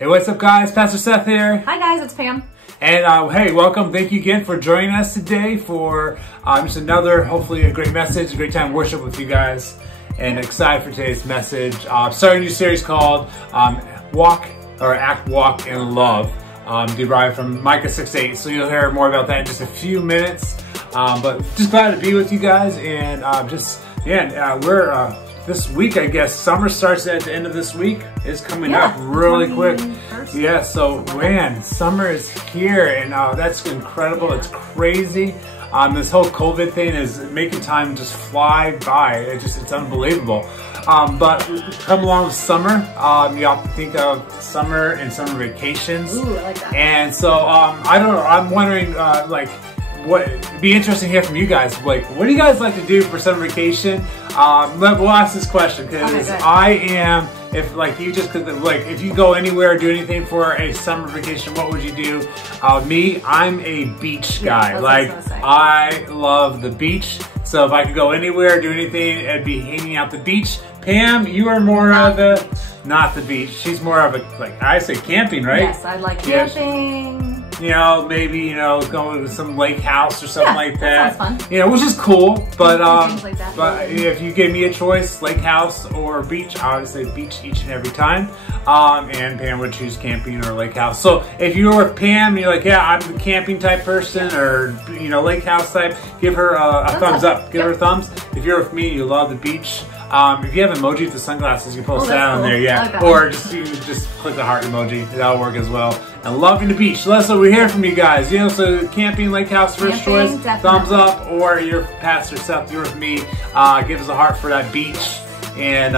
Hey, what's up guys? Pastor Seth here. Hi guys, it's Pam. And hey, welcome. Thank you again for joining us today for just another, hopefully a great message, a great time of worship with you guys. And excited for today's message. Starting a new series called Act, Walk, in Love, derived from Micah 6:8. So you'll hear more about that in just a few minutes. But just glad to be with you guys. And we're this week, I guess, summer starts at the end of this week. It's coming up really quick. Yeah, so man, summer is here, and that's incredible. Yeah. It's crazy. This whole COVID thing is making time just fly by. It's unbelievable. But come along with summer, you have to think of summer and summer vacations. Ooh, I like that. And so I don't know. I'm wondering, it'd be interesting to hear from you guys. Like, what do you guys like to do for summer vacation? We'll ask this question because if you go anywhere or do anything for a summer vacation, what would you do? Me, I'm a beach guy. I love the beach. So if I could go anywhere, do anything, it'd be hanging out the beach. Pam, you are more not the beach. She's more of I say camping, right? Yes, I like camping. You know, maybe, going to some lake house or something like that. That sounds fun. You know, which is cool. But like that. but if you gave me a choice, lake house or beach, I would say beach each and every time. And Pam would choose camping or lake house. So if you were with Pam, you're like, yeah, I'm the camping type person, or lake house type, give her a thumbs up. Give her a thumbs. If you're with me, you love the beach. If you have emoji with the sunglasses, you can post that on there, yeah. Or just click the heart emoji. That'll work as well. And loving the beach. So that's what we hear from you guys. So camping, lake house, first choice, definitely. Thumbs up. Or your Pastor Seth, you're with me. Give us a heart for that beach. And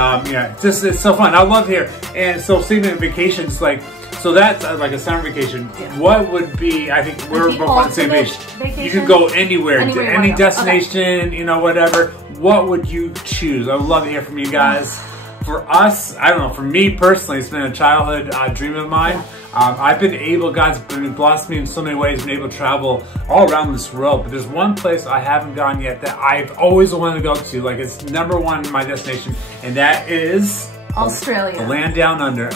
it's so fun. I love here. And so speaking of vacations, so that's like a summer vacation. Yeah. What would be, I think we're both on the same page. You could go anywhere any destination, whatever. What would you choose? I would love to hear from you guys. For us, I don't know, for me personally, it's been a childhood dream of mine. Yeah. God's been blessed me in so many ways, been able to travel all around this world. But there's one place I haven't gone yet that I've always wanted to go to. It's number one in my destination, and that is Australia. The land down under.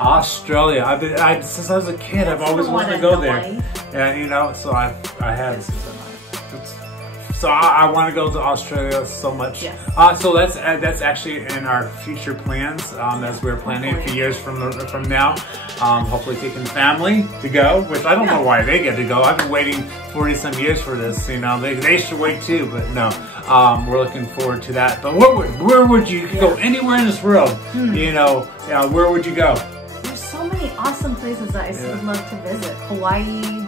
Australia. Since I was a kid, I've always wanted to go there. And so I have. So I want to go to Australia so much. Yes. So that's actually in our future plans as we're planning a few years from now. Hopefully taking family to go, which I don't know why they get to go. I've been waiting 40 some years for this. They should wait too, but no. We're looking forward to that. But where would you go anywhere in this world? Where would you go? There's so many awesome places that I would love to visit. Hawaii,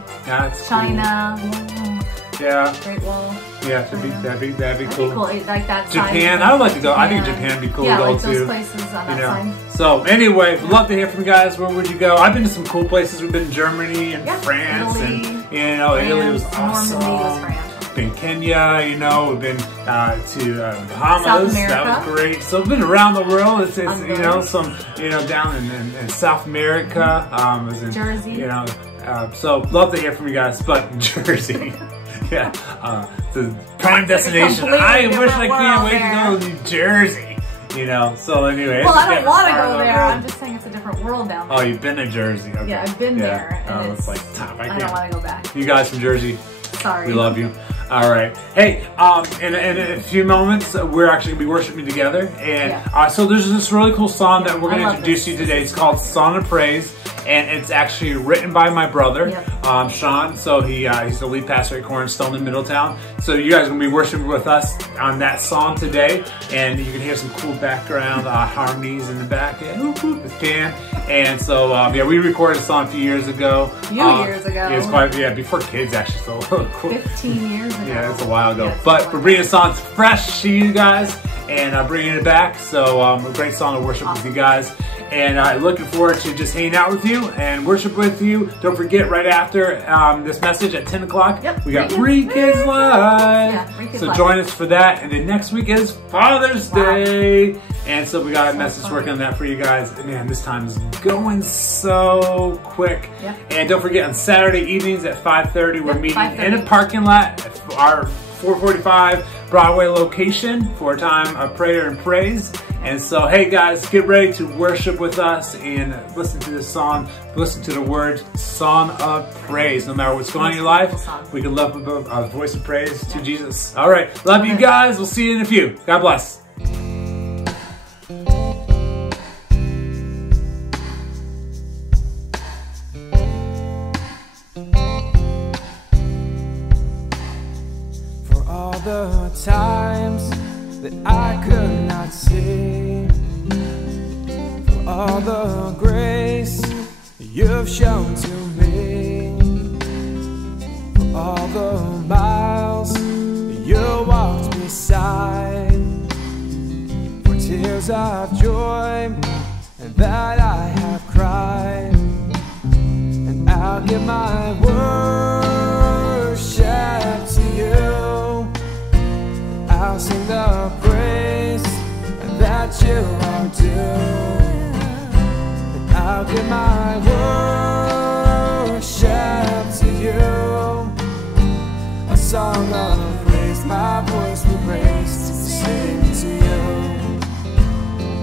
China. Cool. Yeah. Great Wall. Yeah, that'd be cool. Like that Japan, side. I would like to go. I think Japan would be cool to go to. Those places on that side. So anyway, love to hear from you guys. Where would you go? I've been to some cool places. We've been to Germany and France, Italy, and Italy was awesome. Been Kenya, we've been to Bahamas. That was great. So we've been around the world. It's some down in South America. Jersey. So love to hear from you guys. But Jersey. Yeah, the prime destination. I wish I can't wait to go to New Jersey. So anyway. Well, I don't want to go there. I'm just saying it's a different world down there. Oh, you've been to Jersey. Okay. Yeah, I've been there. And it's top. I don't want to go back. You guys from Jersey. Sorry. We love you. All right. Hey, in a few moments, we're actually going to be worshiping together. And so there's this really cool song that we're going to introduce you today. It's called Song of Praise. And it's actually written by my brother, Sean. So he's the lead pastor at Cornerstone in Middletown. So you guys are going to be worshiping with us on that song today. And you can hear some cool background harmonies in the back. With Dan. And so, we recorded a song a few years ago. Years ago. It was quite, before kids actually. So cool. 15 years ago. Yeah, it's a while ago. But we're bringing songs fresh to you guys and bringing it back. So a great song to worship with you guys. And looking forward to just hanging out with you and worship with you. Don't forget, right after this message at 10 o'clock, we got Three Kids Live. Yeah, 3 Kids so Live. join us for that. And then next week is Father's Day. And so we got a message working on that for you guys. Man, this time is going so quick. And don't forget, on Saturday evenings at 5:30, we're meeting in a parking lot at our 445 Broadway location for a time of prayer and praise. And so, hey guys, get ready to worship with us and listen to this song, listen to the words, Song of Praise. No matter what's going on in your life, we can lift up a voice of praise to Jesus. All right, love you guys. We'll see you in a few. God bless. For all the times that I could not see, for all the grace you've shown to me, for all the miles you walked beside, for tears of joy that I have cried, and I'll give my worship to you. I'll sing the praise that you are due, and I'll give my worship to you. A song of praise, my voice will raise to sing to you.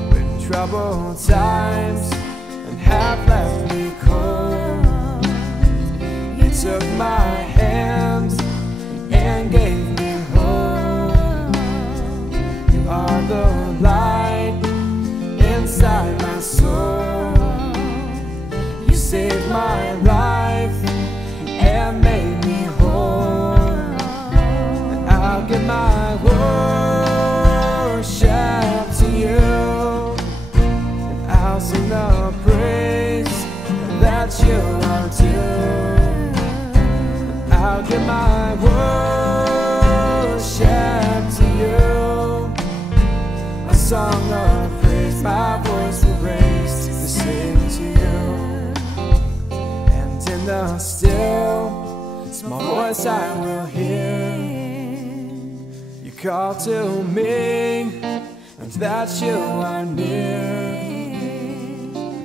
When troubled times and have left me cold, you took my hand and gave me are the light inside my soul. You saved my life and made me whole, and I'll give my worship to you, and I'll sing the praise that you are due, and I'll give my worship to you. A song of praise, my voice will raise to sing to you. And in the still, small voice I will hear, you call to me, and that you are near.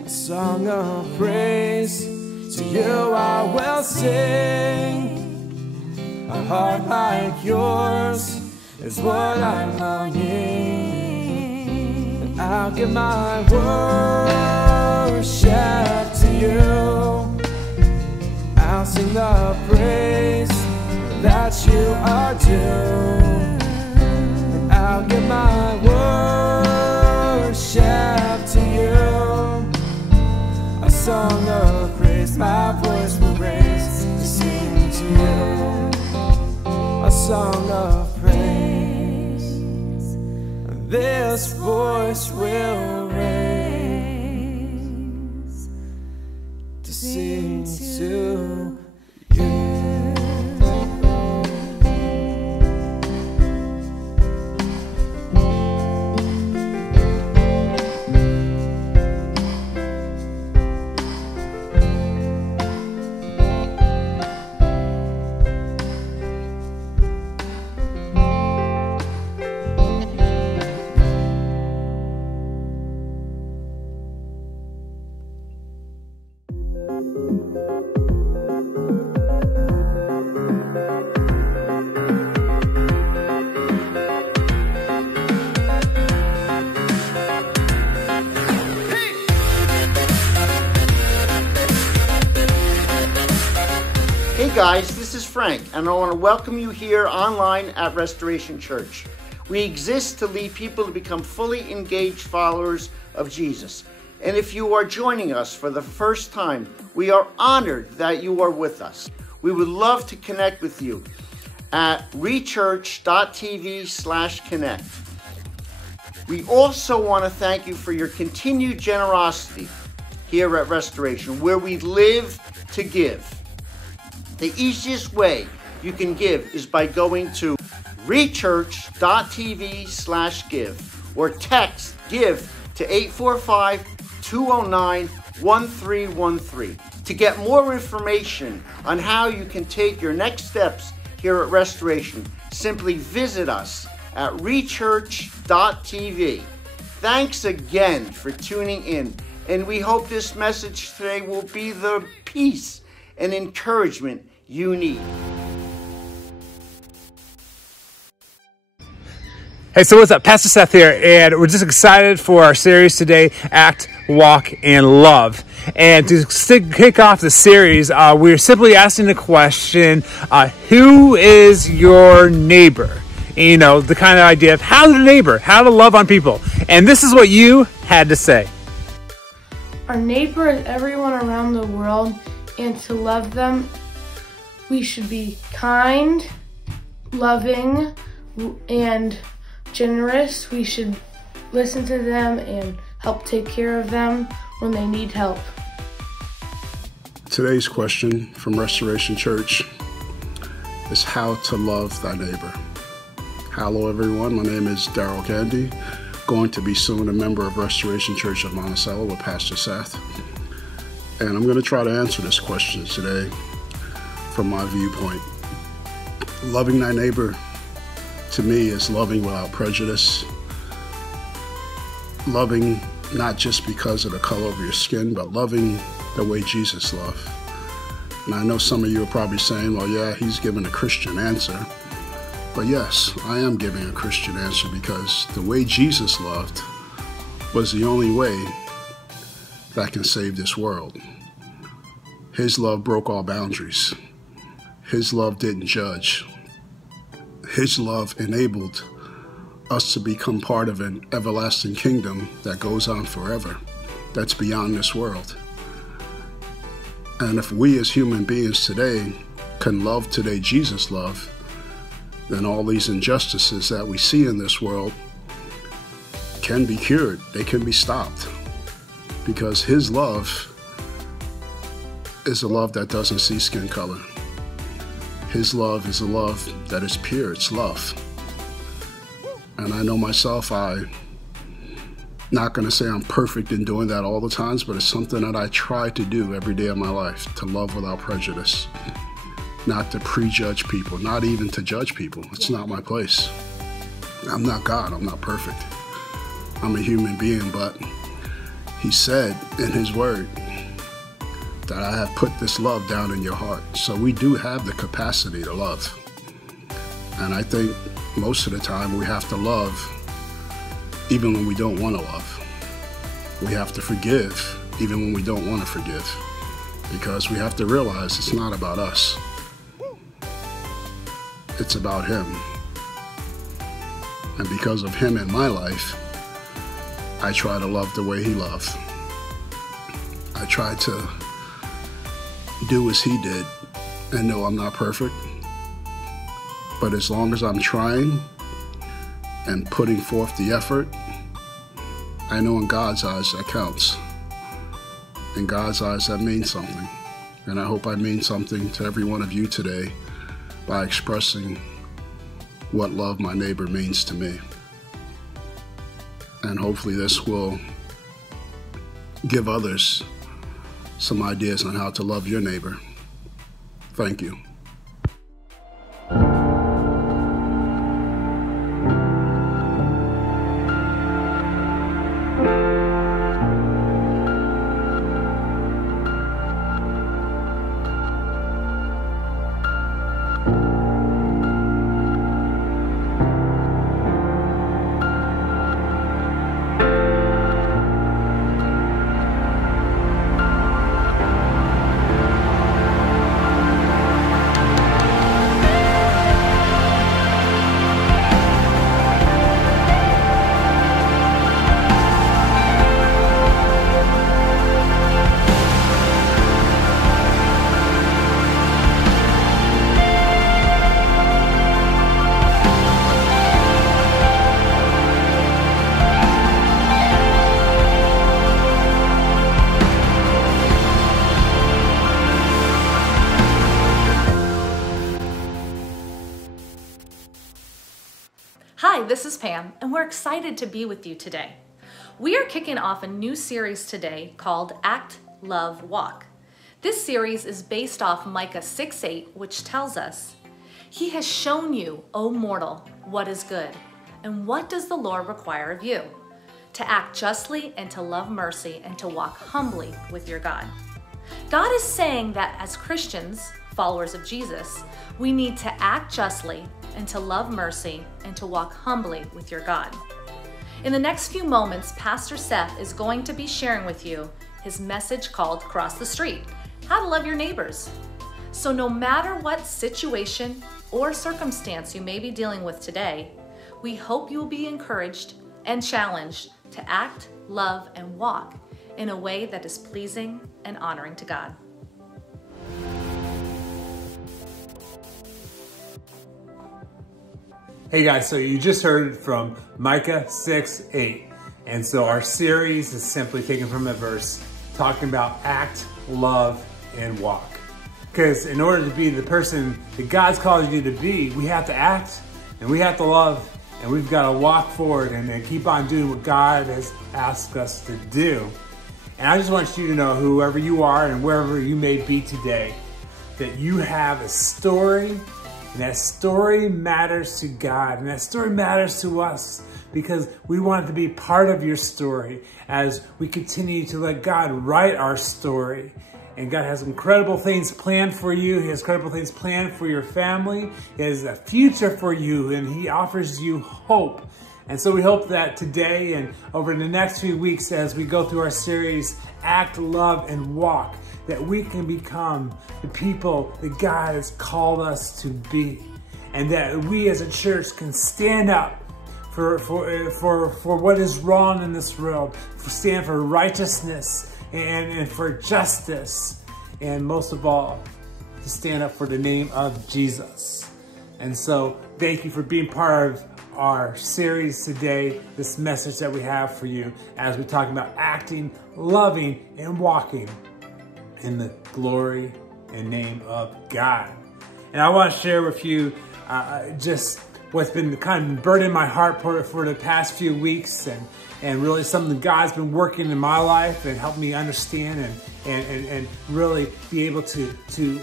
A song of praise to you I will sing. A heart like yours is what I'm longing. I'll give my worship to you. I'll sing the praise that you are due, and I'll give my worship to you. A song of praise, my voice will raise to sing to you. A song of praise, this voice will raise to sing to you. Hey guys, this is Frank, and I want to welcome you here online at Restoration Church. We exist to lead people to become fully engaged followers of Jesus. And if you are joining us for the first time, we are honored that you are with us. We would love to connect with you at rechurch.tv/connect. We also want to thank you for your continued generosity here at Restoration, where we live to give. The easiest way you can give is by going to rechurch.tv/give or text GIVE to 845-209-1313. To get more information on how you can take your next steps here at Restoration, simply visit us at rechurch.tv. Thanks again for tuning in, and we hope this message today will be the peace and encouragement you need. Hey, so what's up? Pastor Seth here, and we're just excited for our series today, Act, Walk, and Love. And to kick off the series, we're simply asking the question, who is your neighbor? You know, the kind of idea of how to neighbor, how to love on people. And this is what you had to say. Our neighbor is everyone around the world, and to love them, we should be kind, loving, and generous. We should listen to them and help take care of them when they need help. Today's question from Restoration Church is how to love thy neighbor. Hello everyone, my name is Daryl Candy, going to be soon a member of Restoration Church of Monticello with Pastor Seth. And I'm going to try to answer this question today from my viewpoint. Loving thy neighbor to me is loving without prejudice. Loving not just because of the color of your skin, but loving the way Jesus loved. And I know some of you are probably saying, well, yeah, he's giving a Christian answer. But yes, I am giving a Christian answer because the way Jesus loved was the only way that can save this world. His love broke all boundaries. His love didn't judge. His love enabled us to become part of an everlasting kingdom that goes on forever, that's beyond this world. And if we as human beings today can love today Jesus loved, then all these injustices that we see in this world can be cured. They can be stopped. Because his love is a love that doesn't see skin color. His love is a love that is pure, it's love. And I know myself, I'm not gonna say I'm perfect in doing that all the times, but it's something that I try to do every day of my life, to love without prejudice. Not to prejudge people, not even to judge people. It's not my place. I'm not God, I'm not perfect. I'm a human being, but he said in his word that I have put this love down in your heart. So we do have the capacity to love. And I think most of the time we have to love even when we don't want to love. We have to forgive even when we don't want to forgive. Because we have to realize it's not about us. It's about him. And because of him in my life, I try to love the way he loved. I try to do as he did, and no, I'm not perfect. But as long as I'm trying and putting forth the effort, I know in God's eyes that counts. In God's eyes that means something. And I hope I mean something to every one of you today by expressing what love my neighbor means to me. And hopefully this will give others some ideas on how to love your neighbor. Thank you. Hi, this is Pam, and we're excited to be with you today. We are kicking off a new series today called Act, Love, Walk. This series is based off Micah 6:8, which tells us, "He has shown you, O mortal, what is good, and what does the Lord require of you? To act justly and to love mercy and to walk humbly with your God." God is saying that as Christians, followers of Jesus, we need to act justly and to love mercy and to walk humbly with your God. In the next few moments, Pastor Seth is going to be sharing with you his message called Cross the Street, How to Love Your Neighbors. So no matter what situation or circumstance you may be dealing with today, we hope you will be encouraged and challenged to act, love, and walk in a way that is pleasing and honoring to God. Hey guys, so you just heard from Micah 6:8. And so our series is simply taken from a verse talking about act, love, and walk. Because in order to be the person that God's called you to be, we have to act and we have to love and we've got to walk forward and keep on doing what God has asked us to do. And I just want you to know, whoever you are and wherever you may be today, that you have a story, and that story matters to God, and that story matters to us because we want it to be part of your story as we continue to let God write our story. And God has incredible things planned for you. He has incredible things planned for your family. He has a future for you, and He offers you hope. And so we hope that today and over the next few weeks as we go through our series, Act, Love, and Walk, that we can become the people that God has called us to be. And that we as a church can stand up for what is wrong in this world, stand for righteousness and for justice, and most of all, to stand up for the name of Jesus. And so thank you for being part of our series today, this message that we have for you as we talk about acting, loving, and walking in the glory and name of God. And I want to share with you just what's been kind of burning my heart for the past few weeks, and really something God's been working in my life and helped me understand and really be able to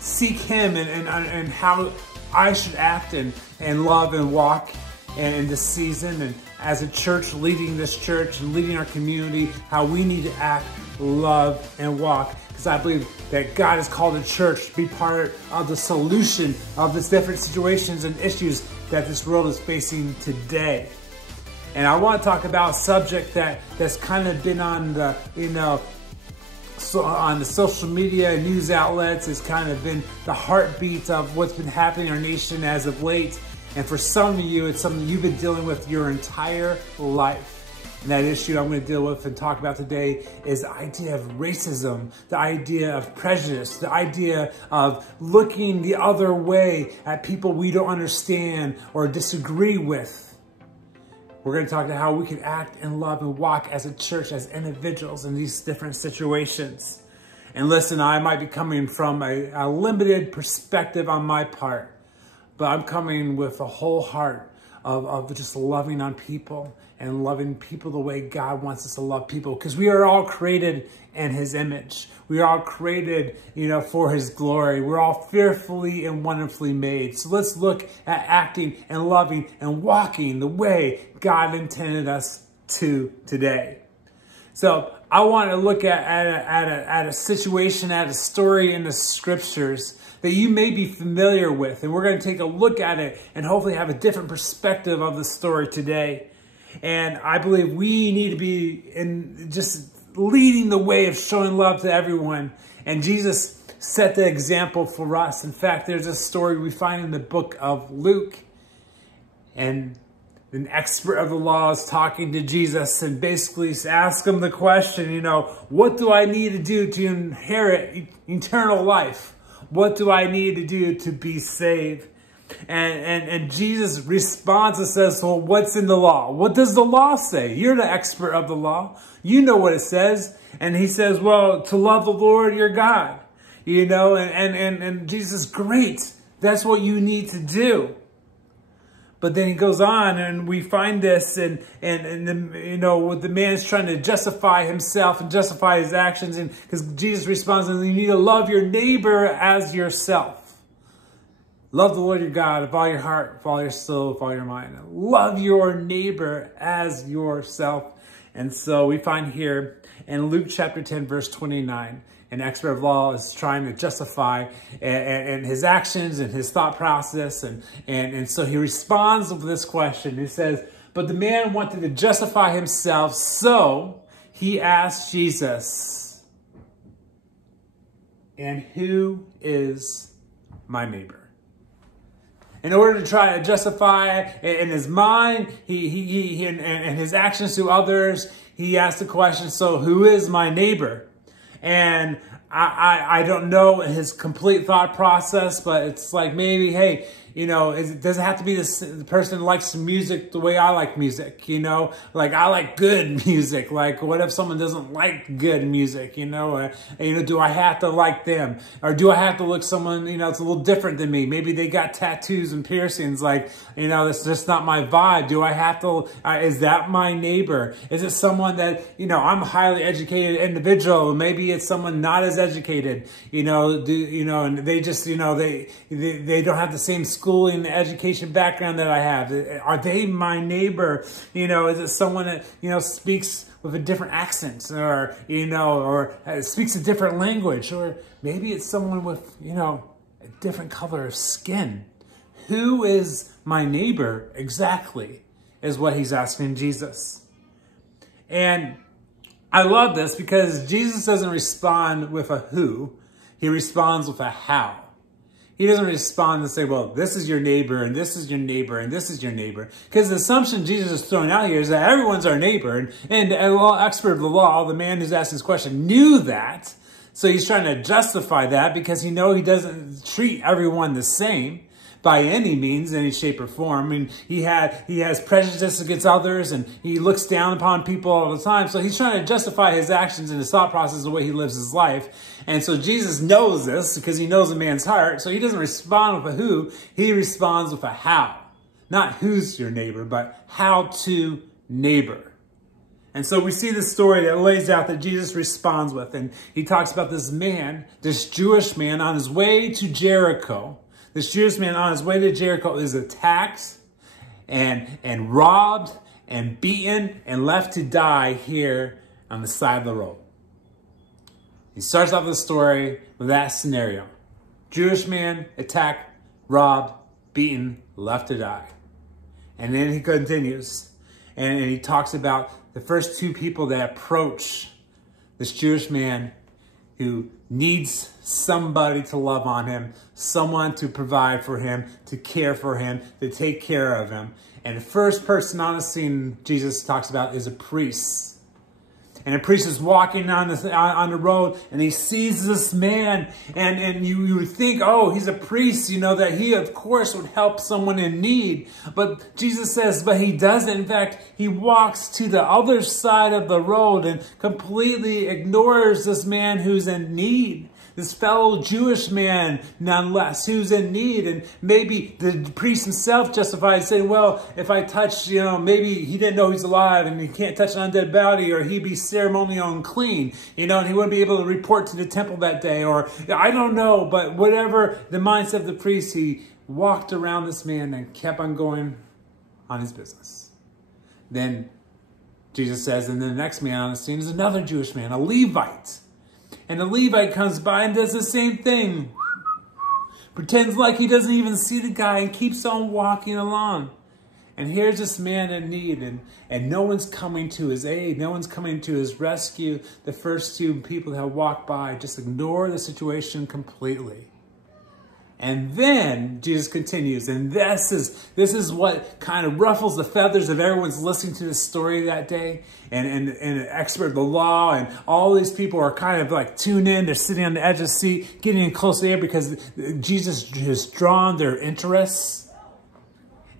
seek Him and how I should act and love and walk in this season, and as a church, leading this church and leading our community, how we need to act, love, and walk. Because I believe that God has called the church to be part of the solution of these different situations and issues that this world is facing today. And I want to talk about a subject that's kind of been on the, on the social media news outlets. It's kind of been the heartbeat of what's been happening in our nation as of late. And for some of you, it's something you've been dealing with your entire life. And that issue I'm going to deal with and talk about today is the idea of racism, the idea of prejudice, the idea of looking the other way at people we don't understand or disagree with. We're going to talk about how we can act and love and walk as a church, as individuals in these different situations. And listen, I might be coming from a limited perspective on my part, but I'm coming with a whole heart of just loving on people and loving people the way God wants us to love people, because we are all created in His image. We are all created, for His glory. We're all fearfully and wonderfully made. So let's look at acting and loving and walking the way God intended us to today. So I want to look at a situation, at a story in the scriptures that you may be familiar with. And we're going to take a look at it and hopefully have a different perspective of the story today. And I believe we need to be just leading the way of showing love to everyone. And Jesus set the example for us. In fact, there's a story we find in the book of Luke. And an expert of the law is talking to Jesus and basically asks him the question, what do I need to do to inherit eternal life? What do I need to do to be saved? And Jesus responds and says, well, what's in the law? What does the law say? You're the expert of the law. You know what it says. And he says, well, to love the Lord your God. And Jesus, great. That's what you need to do. But then he goes on, and we find this, and the man's trying to justify himself and justify his actions, and because Jesus responds, you need to love your neighbor as yourself. Love the Lord your God with all your heart, with all your soul, with all your mind. Love your neighbor as yourself. And so we find here in Luke chapter 10, verse 29, an expert of law, is trying to justify and his actions and his thought process. And so he responds with this question. He says, but the man wanted to justify himself, so he asked Jesus, and who is my neighbor? In order to try to justify in his mind and his actions to others, he asked the question, so who is my neighbor? And I don't know his complete thought process, but it's like maybe, hey, you know, does it have to be the person who likes music the way I like music, you know? Like, I like good music. Like, what if someone doesn't like good music, you know? Do I have to like them? Or do I have to look someone, you know, it's a little different than me? Maybe they got tattoos and piercings. Like, you know, that's just not my vibe. Do I have to, is that my neighbor? Is it someone that, you know, I'm a highly educated individual. Maybe it's someone not as educated, you know, and they just, you know, they don't have the same schooling and education background that I have. Are they my neighbor? You know, is it someone that, you know, speaks with a different accent, or, you know, or speaks a different language? Or maybe it's someone with, you know, a different color of skin. Who is my neighbor exactly is what he's asking Jesus. And I love this because Jesus doesn't respond with a who, he responds with a how. He doesn't respond and say, well, this is your neighbor, and this is your neighbor, and this is your neighbor. Because the assumption Jesus is throwing out here is that everyone's our neighbor. And a law expert of the law, the man who's asking this question, knew that. So he's trying to justify that because he knows he doesn't treat everyone the same by any means, any shape or form. I mean, he has prejudice against others, and he looks down upon people all the time. So he's trying to justify his actions and his thought process, the way he lives his life. And so Jesus knows this because he knows a man's heart. So he doesn't respond with a who, he responds with a how. Not who's your neighbor, but how to neighbor. And so we see this story that lays out that Jesus responds with. And he talks about this man, this Jewish man on his way to Jericho. This Jewish man on his way to Jericho is attacked and robbed and beaten and left to die here on the side of the road. He starts off the story with that scenario. Jewish man, attacked, robbed, beaten, left to die. And then he continues and he talks about the first two people that approach this Jewish man who needs somebody to love on him, someone to provide for him, to care for him, to take care of him. And the first person on the scene Jesus talks about is a priest. And a priest is walking on the road, and he sees this man, and you would think, oh, he's a priest, you know, that he, of course, would help someone in need. But Jesus says, but he doesn't. In fact, he walks to the other side of the road and completely ignores this man who's in need. This fellow Jewish man, nonetheless, who's in need. And maybe the priest himself justifies saying, well, if I touch, you know, maybe he didn't know he's alive and he can't touch an undead body, or he'd be ceremonial unclean, you know, and he wouldn't be able to report to the temple that day. Or I don't know, but whatever the mindset of the priest, he walked around this man and kept on going on his business. Then Jesus says, and then the next man on the scene is another Jewish man, a Levite. And the Levite comes by and does the same thing. Pretends like he doesn't even see the guy and keeps on walking along. And here's this man in need, and no one's coming to his aid. No one's coming to his rescue. The first two people that walk by just ignore the situation completely. And then Jesus continues, and this is what kind of ruffles the feathers of everyone's listening to this story that day. And an expert of the law, and all these people are kind of like tuned in. They're sitting on the edge of the seat, getting in close there because Jesus has drawn their interests.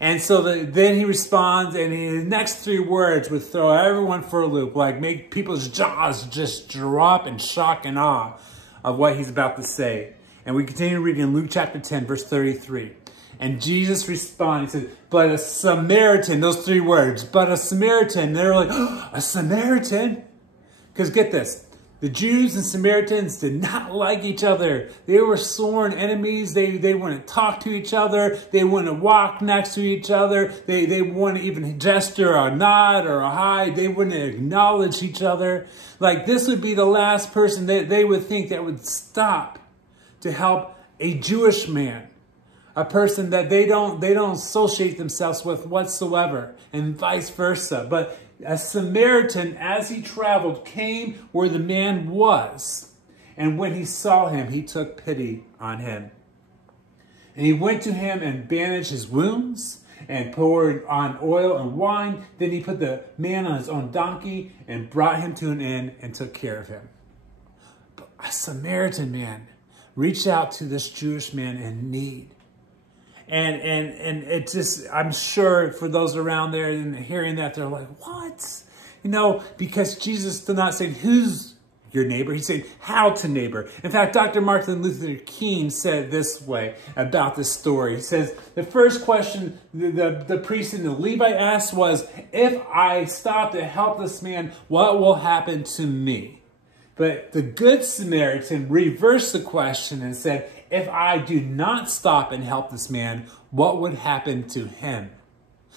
And so then he responds, and the next three words would throw everyone for a loop, like make people's jaws just drop in shock and awe of what he's about to say. And we continue reading in Luke chapter 10, verse 33. And Jesus responded, he said, but a Samaritan, those three words, but a Samaritan. They're like, oh, a Samaritan? Because get this, The Jews and Samaritans did not like each other. They were sworn enemies. They wouldn't talk to each other. They wouldn't walk next to each other. They wouldn't even gesture a nod or a hi. They wouldn't acknowledge each other. Like, this would be the last person that they would think that would stop to help a Jewish man, a person that they don't associate themselves with whatsoever, and vice versa. But a Samaritan, as he traveled, came where the man was. And when he saw him, he took pity on him. And he went to him and bandaged his wounds and poured on oil and wine. Then he put the man on his own donkey and brought him to an inn and took care of him. But a Samaritan man reached out to this Jewish man in need. And it just, I'm sure for those around there and hearing that, they're like, what? You know, because Jesus did not say, who's your neighbor? He said, how to neighbor. In fact, Dr. Martin Luther King said it this way about this story. He says, the first question the priest and the Levite asked was, if I stop to help this man, what will happen to me? But the Good Samaritan reversed the question and said, if I do not stop and help this man, what would happen to him?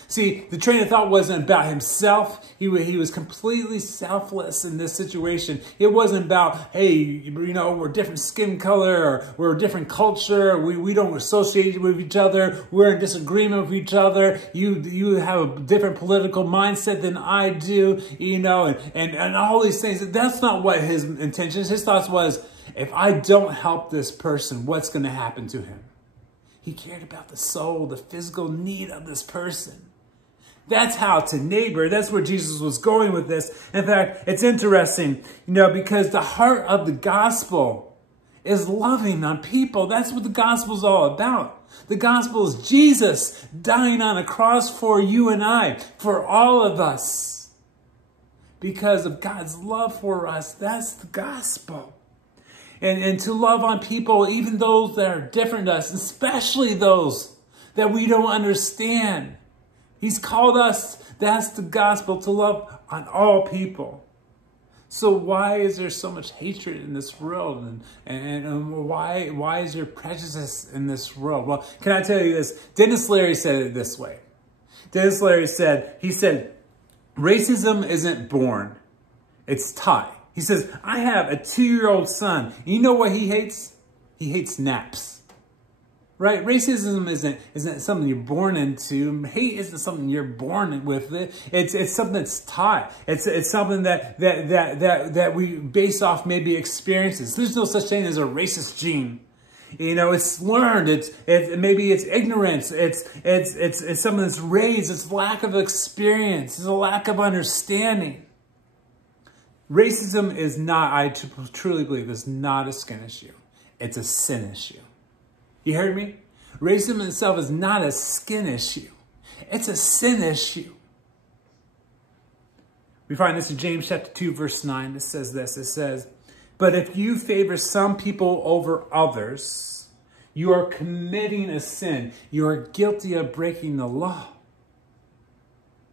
See, the train of thought wasn't about himself. He was completely selfless in this situation. It wasn't about, hey, you know, we're different skin color, or we're a different culture. We don't associate with each other. We're in disagreement with each other. You have a different political mindset than I do, you know, and all these things. That's not what his intentions. His thoughts was, if I don't help this person, what's going to happen to him? He cared about the soul, the physical need of this person. That's how to neighbor. That's where Jesus was going with this. In fact, it's interesting, you know, because the heart of the gospel is loving on people. That's what the gospel is all about. The gospel is Jesus dying on a cross for you and I, for all of us. Because of God's love for us, that's the gospel. And to love on people, even those that are different to us, especially those that we don't understand. He's called us, that's the gospel, to love on all people. So why is there so much hatred in this world? And why is there prejudice in this world? Well, can I tell you this? Dennis Leary said it this way. Dennis Leary said, racism isn't born, it's taught. He says, I have a 2-year-old son. You know what he hates? He hates naps. Right? Racism isn't something you're born into. Hate isn't something you're born with. It's something that's taught. It's something that we base off maybe experiences. There's no such thing as a racist gene. You know, it's learned. Maybe it's ignorance. It's something that's raised. It's lack of experience. It's a lack of understanding. Racism is not, I truly believe, is not a skin issue. It's a sin issue. You heard me? Racism itself is not a skin issue. It's a sin issue. We find this in James chapter 2, verse 9. It says this. It says, but if you favor some people over others, you are committing a sin. You are guilty of breaking the law.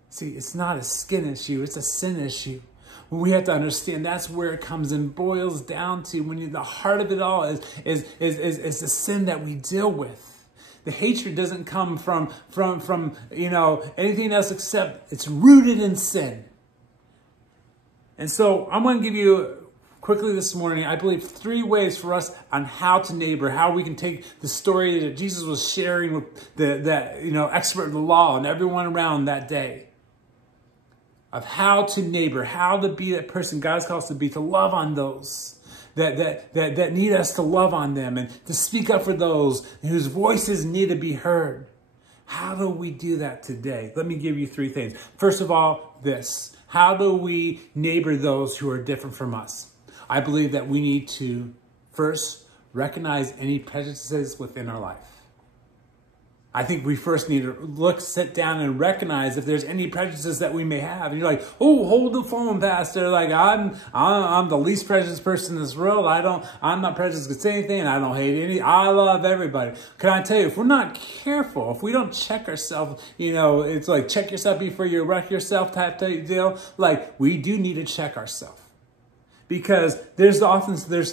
See, it's not a skin issue. It's a sin issue. We have to understand that's where it comes and boils down to. When the heart of it all is the sin that we deal with. The hatred doesn't come from you know, anything else except it's rooted in sin. And so I'm going to give you quickly this morning, I believe, 3 ways for us on how to neighbor, how we can take the story that Jesus was sharing with that expert of the law and everyone around that day, of how to neighbor, how to be that person God's called us to be, to love on those that need us to love on them, and to speak up for those whose voices need to be heard. How do we do that today? Let me give you 3 things. First of all, this. How do we neighbor those who are different from us? I believe that we need to first recognize any prejudices within our life. I think we first need to sit down and recognize if there's any prejudices that we may have. And you're like, oh, hold the phone, Pastor. Like, I'm the least prejudiced person in this world. I'm not prejudiced against anything, and I don't hate any. I love everybody. Can I tell you, if we're not careful, if we don't check ourselves, it's like check yourself before you wreck yourself type deal. Like, we do need to check ourselves. Because there's times there's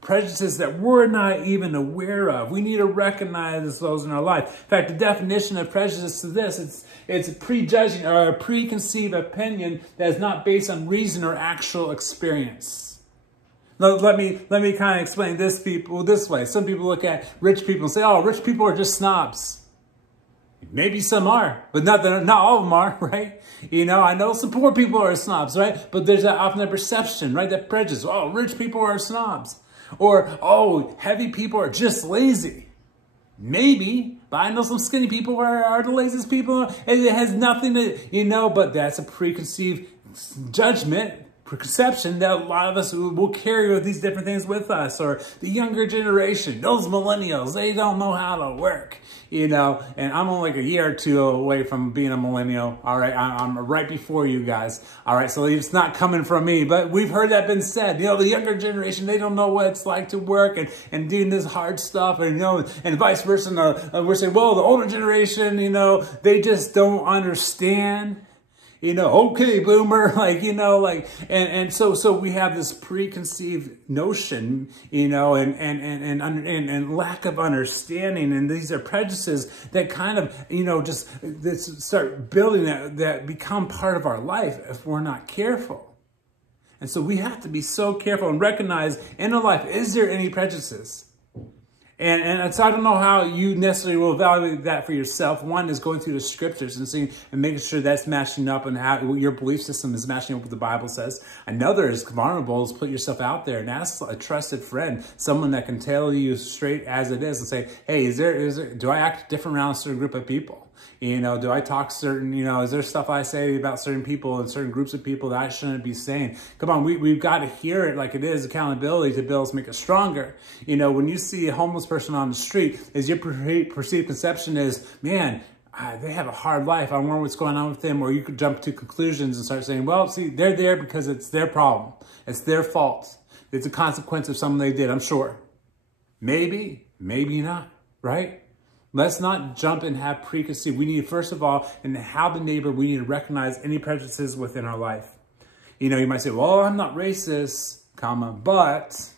prejudices that we're not even aware of. We need to recognize those in our life. In fact, the definition of prejudice to this, it's a prejudging or a preconceived opinion that is not based on reason or actual experience. Now, let me kind of explain this way. Some people look at rich people and say, oh, rich people are just snobs. Maybe some are, but not all of them are, right? You know, I know some poor people are snobs, right? But there's often a perception, right? That prejudice. Oh, rich people are snobs. Or, oh, heavy people are just lazy. Maybe, but I know some skinny people are the laziest people. And it has nothing to, you know, but that's a preconceived judgment, perception that a lot of us will carry with these different things with us. Or the younger generation, those millennials, they don't know how to work. You know, and I'm only like a year or two away from being a millennial. All right, I'm right before you guys. All right, so it's not coming from me, but we've heard that been said. You know, the younger generation, they don't know what it's like to work and doing this hard stuff, and, you know, and vice versa. We're saying, well, the older generation, you know, they just don't understand. You know, okay, boomer, like, you know, like, and so we have this preconceived notion, you know, and lack of understanding. And these are prejudices that kind of, you know, just start building that become part of our life if we're not careful. And so we have to be so careful and recognize in our life, is there any prejudices? And so I don't know how you necessarily will evaluate that for yourself. One is going through the scriptures and seeing and making sure that's matching up and how your belief system is matching up with what the Bible says. Another is vulnerable, is put yourself out there and ask a trusted friend, someone that can tell you straight as it is and say, hey, do I act different around a certain group of people? You know, do I talk certain, you know, is there stuff I say about certain people and certain groups of people that I shouldn't be saying? Come on, we've got to hear it like it is, accountability to build us, make us stronger. You know, when you see a homeless person on the street, is your perceived conception is, man, they have a hard life. I wonder what's going on with them. Or you could jump to conclusions and start saying, well, see, they're there because it's their problem. It's their fault. It's a consequence of something they did, I'm sure. Maybe, maybe not, right? Let's not jump and have preconceived. We need, first of all, and how the neighbor, we need to recognize any prejudices within our life. You know, you might say, well, I'm not racist, comma, but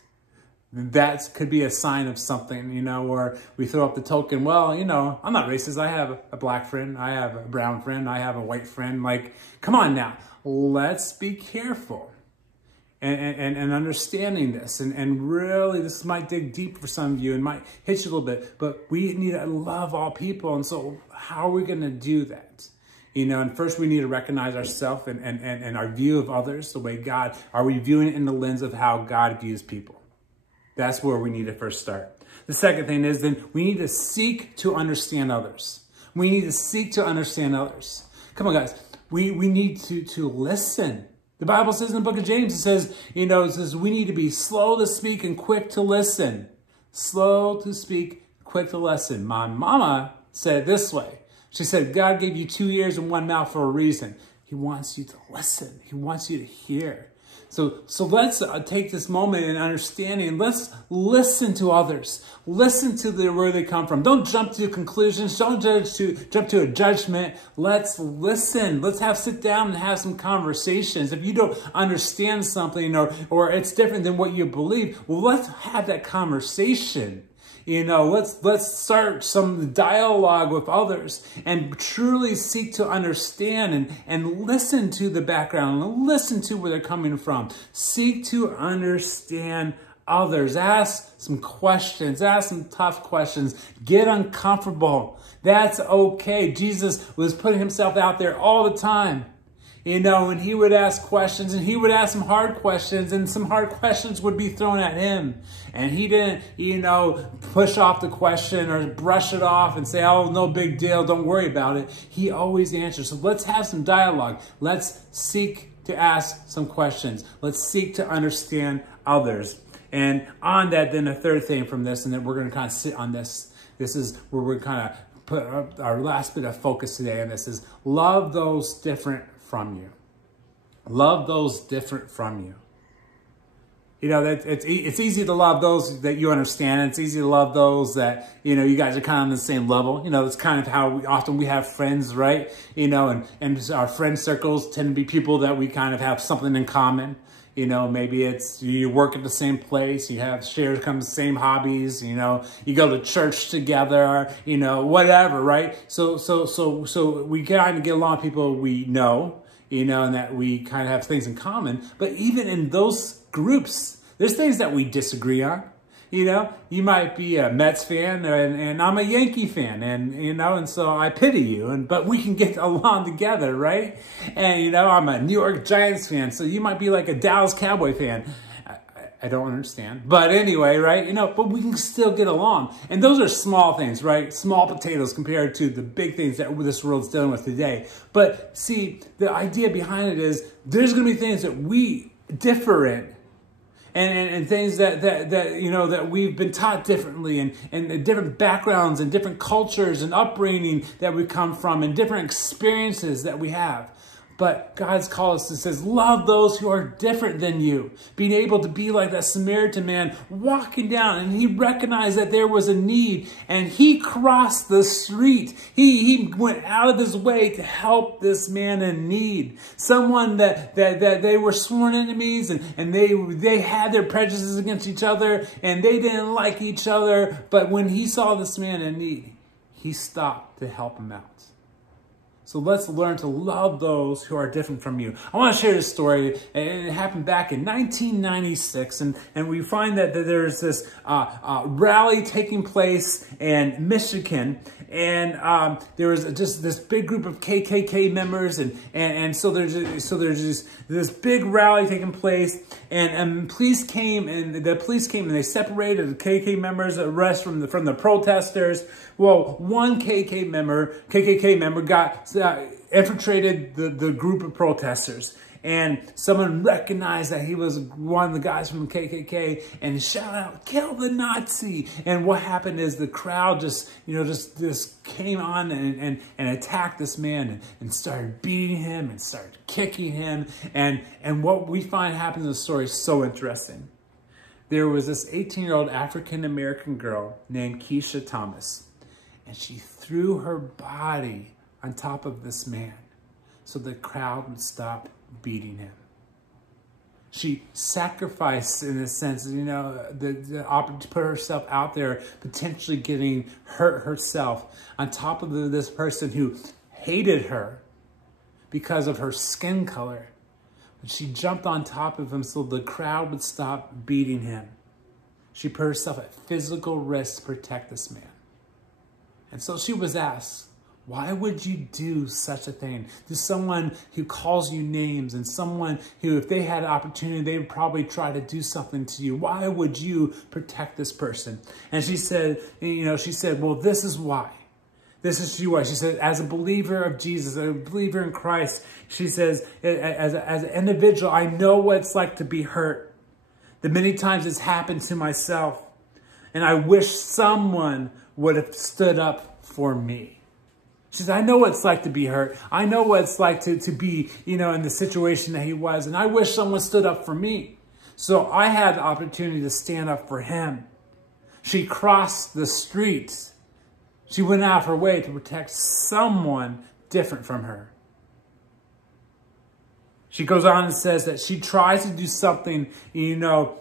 that could be a sign of something, you know, or we throw up the token, well, you know, I'm not racist. I have a black friend. I have a brown friend. I have a white friend. Like, come on now. Let's be careful. And understanding this, and really this might dig deep for some of you and might hit you a little bit, but we need to love all people. And so how are we going to do that? You know, and first we need to recognize ourselves and our view of others, the way God, are we viewing it in the lens of how God views people? That's where we need to first start. The second thing is then we need to seek to understand others. We need to seek to understand others. Come on, guys. We need to listen. The Bible says in the book of James, it says, you know, it says we need to be slow to speak and quick to listen. Slow to speak, quick to listen. My mama said it this way. She said, God gave you 2 ears and 1 mouth for a reason. He wants you to listen. He wants you to hear. So let's take this moment and understanding. Let's listen to others. Listen to where they come from. Don't jump to conclusions. Don't jump to a judgment. Let's listen. Let's sit down and have some conversations. If you don't understand something or it's different than what you believe, well, let's have that conversation. You know, let's start some dialogue with others and truly seek to understand and listen to the background and listen to where they're coming from. Seek to understand others. Ask some questions. Ask some tough questions. Get uncomfortable. That's okay. Jesus was putting himself out there all the time. You know, and he would ask questions, and he would ask some hard questions, and some hard questions would be thrown at him. And he didn't, you know, push off the question or brush it off and say, oh, no big deal, don't worry about it. He always answers. So let's have some dialogue. Let's seek to ask some questions. Let's seek to understand others. And on that, then the third thing from this, and then we're going to kind of sit on this. This is where we're kind of put our last bit of focus today on this is love those different from you. Love those different from you. You know, it's easy to love those that you understand. It's easy to love those that, you know, you guys are kind of on the same level. You know, that's kind of how often we have friends, right? You know, and our friend circles tend to be people that we kind of have something in common. You know, maybe it's you work at the same place, you have share the same hobbies, you know, you go to church together, you know, whatever, right? So we kind of get along with people we know, you know, and that we kind of have things in common. But even in those groups, there's things that we disagree on. You know, you might be a Mets fan and I'm a Yankee fan, and, you know, and so I pity you, but we can get along together, right? And, you know, I'm a New York Giants fan, so you might be like a Dallas Cowboy fan. I don't understand. But anyway, right? You know, but we can still get along. And those are small things, right? Small potatoes compared to the big things that this world's dealing with today. But see, the idea behind it is there's going to be things that we differ in. And things that you know, that we've been taught differently, and different backgrounds and different cultures and upbringing that we come from, and different experiences that we have. But God's called us and says, love those who are different than you. Being able to be like that Samaritan man walking down, and he recognized that there was a need, and he crossed the street. He went out of his way to help this man in need. Someone that they were sworn enemies, and they had their prejudices against each other, and they didn't like each other. But when he saw this man in need, he stopped to help him out. So let's learn to love those who are different from you. I want to share this story. It happened back in 1996, and we find that there's this rally taking place in Michigan, and there was just this big group of KKK members, and so there's this big rally taking place, and police came, and they separated the KKK members, the rest from the protesters. Well, one KKK member got infiltrated the group of protesters, and someone recognized that he was one of the guys from the KKK and shouted out, "Kill the Nazi!" And what happened is the crowd just came on and attacked this man and started beating him and started kicking him. And what we find happened in the story is so interesting. There was this 18-year-old African-American girl named Keisha Thomas, and she threw her body on top of this man so the crowd would stop beating him. She sacrificed, in a sense, you know, the opportunity to put herself out there, potentially getting hurt herself, on top of this person who hated her because of her skin color. But she jumped on top of him so the crowd would stop beating him. She put herself at physical risk to protect this man. And so she was asked, why would you do such a thing to someone who calls you names, and someone who, if they had an opportunity, they would probably try to do something to you? Why would you protect this person? And she said, well, this is why. This is why. She said, as a believer of Jesus, a believer in Christ, she says, as an individual, I know what it's like to be hurt. The many times it's happened to myself. And I wish someone would have stood up for me. She said, I know what it's like to be hurt. I know what it's like to be, you know, in the situation that he was. And I wish someone stood up for me. So I had the opportunity to stand up for him. She crossed the street. She went out of her way to protect someone different from her. She goes on and says that she tries to do something, you know,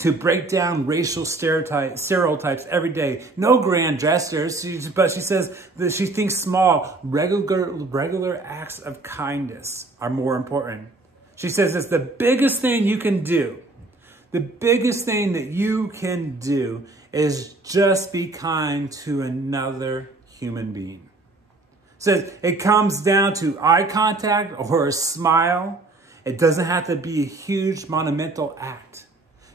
to break down racial stereotypes every day. No grand gestures, but she says that she thinks small, regular acts of kindness are more important. She says it's the biggest thing you can do. The biggest thing that you can do is just be kind to another human being. Says it comes down to eye contact or a smile. It doesn't have to be a huge monumental act.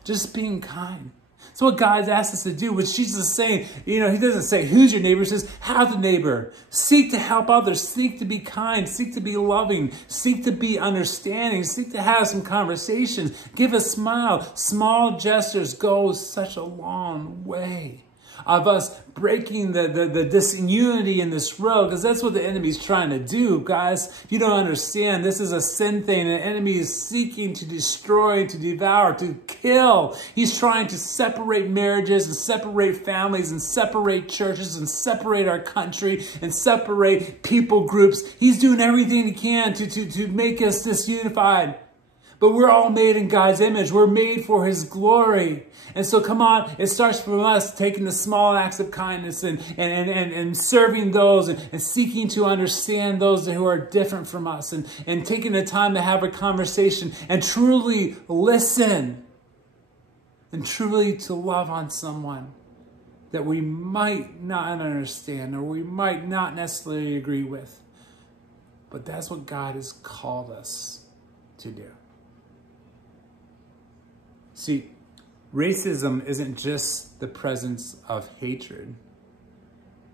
Just being kind. That's what God asks us to do. What Jesus is saying, you know, he doesn't say, who's your neighbor? He says, how's the neighbor? Seek to help others. Seek to be kind. Seek to be loving. Seek to be understanding. Seek to have some conversations. Give a smile. Small gestures go such a long way of us breaking the disunity in this world, because that's what the enemy's trying to do, guys. If you don't understand, this is a sin thing. The enemy is seeking to destroy, to devour, to kill. He's trying to separate marriages and separate families and separate churches and separate our country and separate people groups. He's doing everything he can to make us disunified. But we're all made in God's image. We're made for his glory. And so come on, it starts from us taking the small acts of kindness and serving those and seeking to understand those who are different from us and taking the time to have a conversation and truly listen and truly to love on someone that we might not understand or we might not necessarily agree with. But that's what God has called us to do. See, racism isn't just the presence of hatred.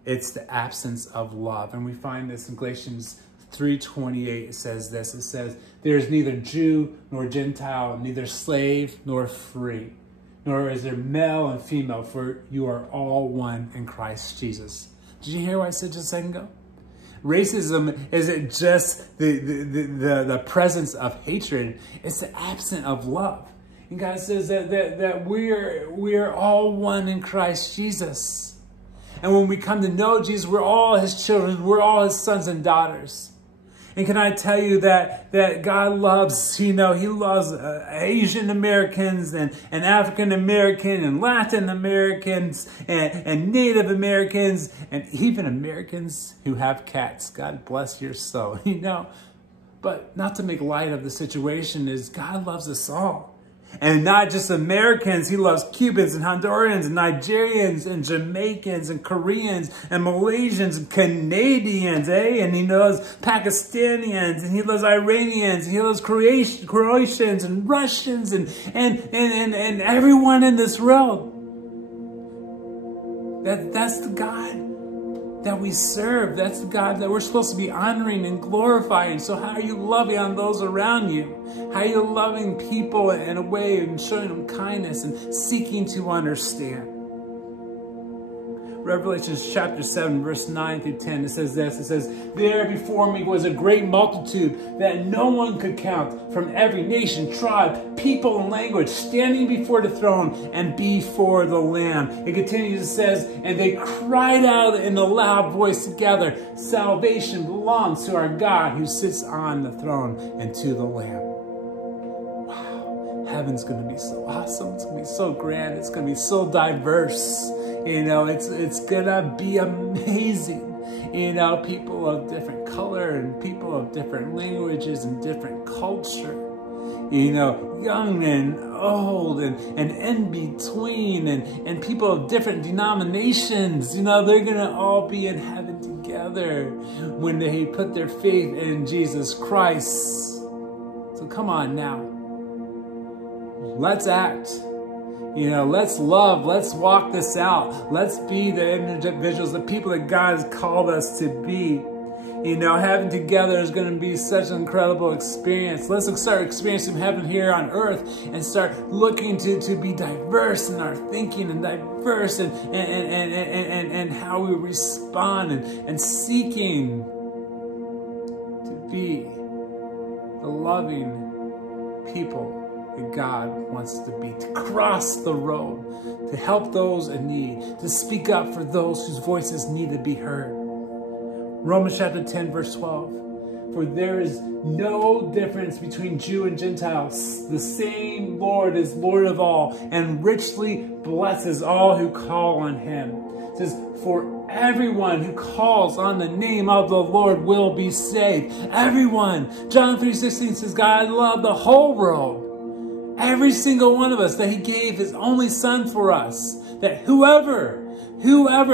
It's the absence of love. And we find this in Galatians 3:28. It says this. It says, there is neither Jew nor Gentile, neither slave nor free, nor is there male and female, for you are all one in Christ Jesus. Did you hear what I said just a second ago? Racism isn't just the presence of hatred. It's the absence of love. And God says that we are all one in Christ Jesus. And when we come to know Jesus, we're all his children. We're all his sons and daughters. And can I tell you that God loves, he loves Asian Americans and African American and Latin Americans and Native Americans and even Americans who have cats. God bless your soul, But not to make light of the situation is God loves us all. And not just Americans, he loves Cubans and Hondurans and Nigerians and Jamaicans and Koreans and Malaysians and Canadians, And he loves Pakistanians and he loves Iranians and he loves Croatians and Russians and everyone in this world. That's the God that we serve. That's the God that we're supposed to be honoring and glorifying. So how are you loving on those around you? How are you loving people in a way and showing them kindness and seeking to understand? Revelation chapter 7, verse 9 through 10, it says this. It says, there before me was a great multitude that no one could count, from every nation, tribe, people, and language, standing before the throne and before the Lamb. It continues, it says, and they cried out in a loud voice together, salvation belongs to our God who sits on the throne and to the Lamb. Wow, heaven's going to be so awesome. It's going to be so grand. It's going to be so diverse. It's gonna be amazing. People of different color and people of different languages and different culture. Young and old and in between and people of different denominations. They're gonna all be in heaven together when they put their faith in Jesus Christ. So come on now. Let's act. Let's love, let's walk this out. Let's be the individuals, the people that God has called us to be. Having together is going to be such an incredible experience. Let's start experiencing heaven here on earth and start looking to be diverse in our thinking and diverse and how we respond and seeking to be the loving people that God wants to be, to cross the road, to help those in need, to speak up for those whose voices need to be heard. Romans chapter 10, verse 12. For there is no difference between Jew and Gentiles. The same Lord is Lord of all and richly blesses all who call on him. It says, for everyone who calls on the name of the Lord will be saved. Everyone. John 3:16 says, God loved the whole world. Every single one of us, that he gave his only son for us, that whoever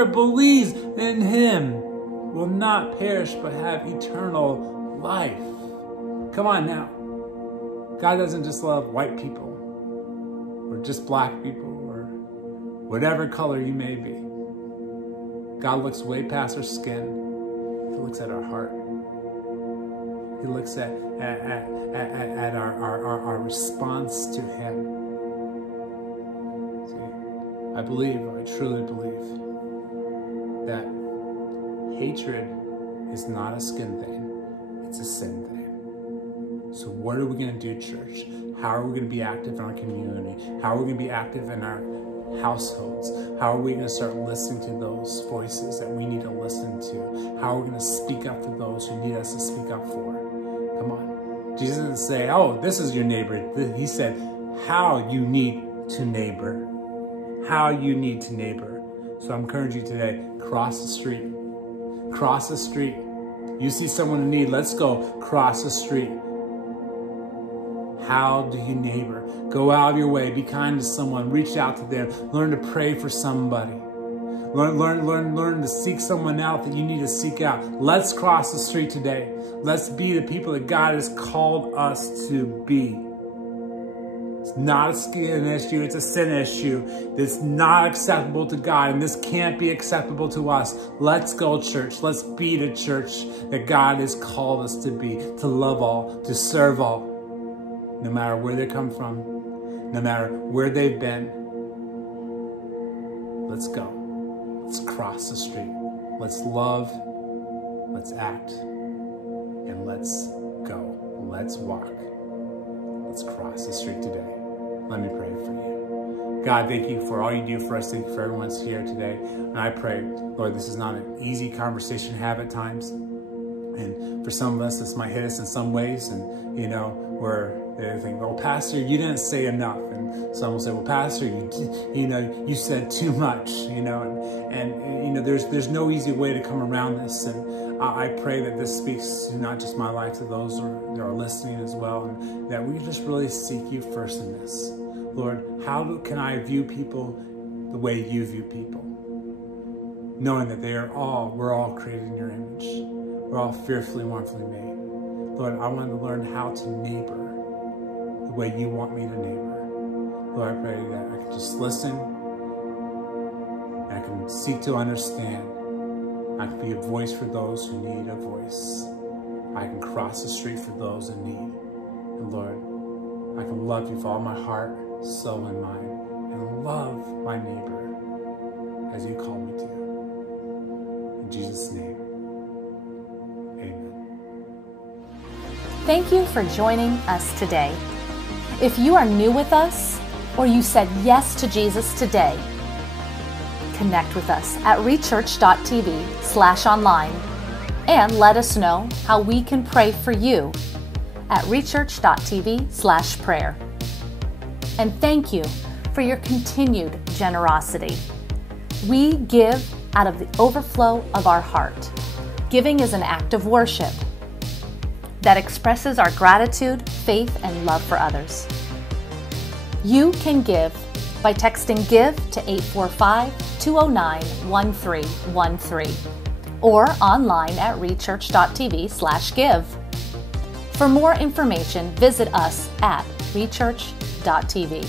believes in him will not perish but have eternal life. Come on now. God doesn't just love white people or just black people or whatever color you may be. God looks way past our skin. He looks at our heart. He looks at our response to him. See, I truly believe that hatred is not a skin thing, it's a sin thing. So what are we going to do, church? How are we going to be active in our community? How are we going to be active in our households? How are we going to start listening to those voices that we need to listen to? How are we going to speak up to those who need us to speak up for? Come on. Jesus didn't say, oh, this is your neighbor. He said, how you need to neighbor. How you need to neighbor. So I encourage you today, cross the street. Cross the street. You see someone in need, let's go cross the street. How do you neighbor? Go out of your way, be kind to someone, reach out to them, learn to pray for somebody. Learn to seek someone out that you need to seek out. Let's cross the street today. Let's be the people that God has called us to be. It's not a skin issue, it's a sin issue. It's not acceptable to God, and this can't be acceptable to us. Let's go, church. Let's be the church that God has called us to be, to love all, to serve all, no matter where they come from, no matter where they've been. Let's go. Let's cross the street. Let's love, let's act, and let's go. Let's walk. Let's cross the street today. Let me pray for you. God, thank you for all you do for us. Thank you for everyone's here today. And I pray, Lord, this is not an easy conversation to have at times. And for some of us, this might hit us in some ways. And, you know, they think, well, Pastor, you didn't say enough. And some will say, well, Pastor, you said too much, and there's no easy way to come around this. And I pray that this speaks to not just my life, to those that are listening as well, and that we just really seek you first in this. Lord, how can I view people the way you view people? Knowing that we're all created in your image. We're all fearfully and wonderfully made. Lord, I want to learn how to neighbor the way you want me to neighbor. Lord, I pray that I can just listen, and I can seek to understand. I can be a voice for those who need a voice. I can cross the street for those in need. And Lord, I can love you with all my heart, soul, and mind, and love my neighbor as you call me to. In Jesus' name, amen. Thank you for joining us today. If you are new with us, or you said yes to Jesus today, connect with us at rechurch.tv/online and let us know how we can pray for you at rechurch.tv/prayer. And thank you for your continued generosity. We give out of the overflow of our heart. Giving is an act of worship that expresses our gratitude, faith, and love for others. You can give by texting GIVE to 845-209-1313 or online at rechurch.tv/give. For more information, visit us at rechurch.tv.